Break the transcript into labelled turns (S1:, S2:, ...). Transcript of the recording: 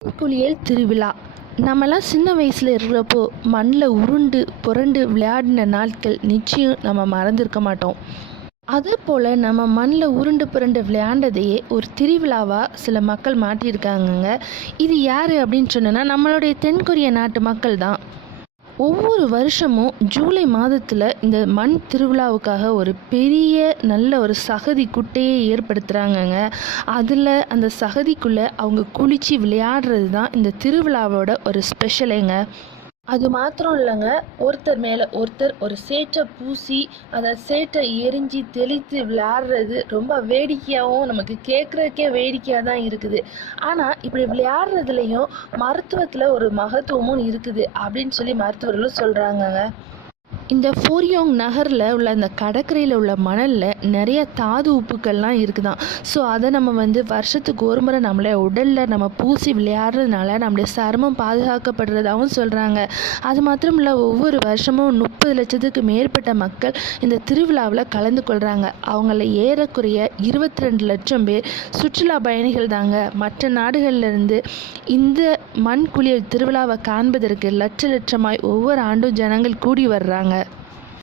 S1: குளியல் திருவிழா. நம்மலாம் சின்ன வயசில் இருக்கிறப்போ மண்ணில் உருண்டு புரண்டு விளையாடின நாட்கள் நிச்சயம் நம்ம மறந்திருக்க மாட்டோம். அதே போல் நம்ம மண்ணில் உருண்டு புரண்டு விளையாண்டதையே ஒரு திருவிழாவாக சில மக்கள் மாட்டியிருக்காங்கங்க இது யார் அப்படின்னு சொன்னோன்னா நம்மளுடைய தென்கொரிய நாட்டு மக்கள் தான் ஒவ்வொரு வருஷமும் ஜூலை மாதத்தில் இந்த மண் திருவிழாவுக்காக ஒரு பெரிய நல்ல ஒரு சகதி குட்டையை ஏற்படுத்துகிறாங்கங்க அதில் அந்த சகதிக்குள்ளே அவங்க குளித்து விளையாடுறது தான் இந்த திருவிழாவோட ஒரு ஸ்பெஷலேங்க அது மாத்திரம் இல்லைங்க. ஒருத்தர் மேலே ஒருத்தர் ஒரு சேற்றை பூசி அந்த சேற்றை எரிஞ்சு தெளித்து விளையாடுறது ரொம்ப வேடிக்கையாகவும் நமக்கு கேட்குறதுக்கே வேடிக்கையாக தான் இருக்குது. ஆனால் இப்படி விளையாடுறதுலையும் மருத்துவத்தில் ஒரு மகத்துவமும் இருக்குது அப்படின்னு சொல்லி மருத்துவர்களும் சொல்கிறாங்கங்க இந்த ஃபோரியோங் நகரில் உள்ள அந்த கடற்கரையில் உள்ள மணலில் நிறைய தாது உப்புக்கள்லாம் இருக்குதான். ஸோ அதை நம்ம வந்து வருஷத்துக்கு ஒரு முறை நம்மளே உடலில் நம்ம பூசி விளையாடுறதுனால நம்மளுடைய சருமம் பாதுகாக்கப்படுறதாகவும் சொல்கிறாங்க அது மாத்திரம் இல்லை ஒவ்வொரு வருஷமும் முப்பது லட்சத்துக்கு மேற்பட்ட மக்கள் இந்த திருவிழாவில் கலந்து கொள்கிறாங்க அவங்கள ஏறக்குறைய இருபத்தி ரெண்டு லட்சம் பேர் சுற்றுலா பயணிகள் தாங்க. மற்ற நாடுகள்ல இருந்து இந்த மண் குளியல் திருவிழாவை காண்பதற்கு லட்ச லட்சமாய் ஒவ்வொரு ஆண்டும் ஜனங்கள் கூடி வர்றாங்க.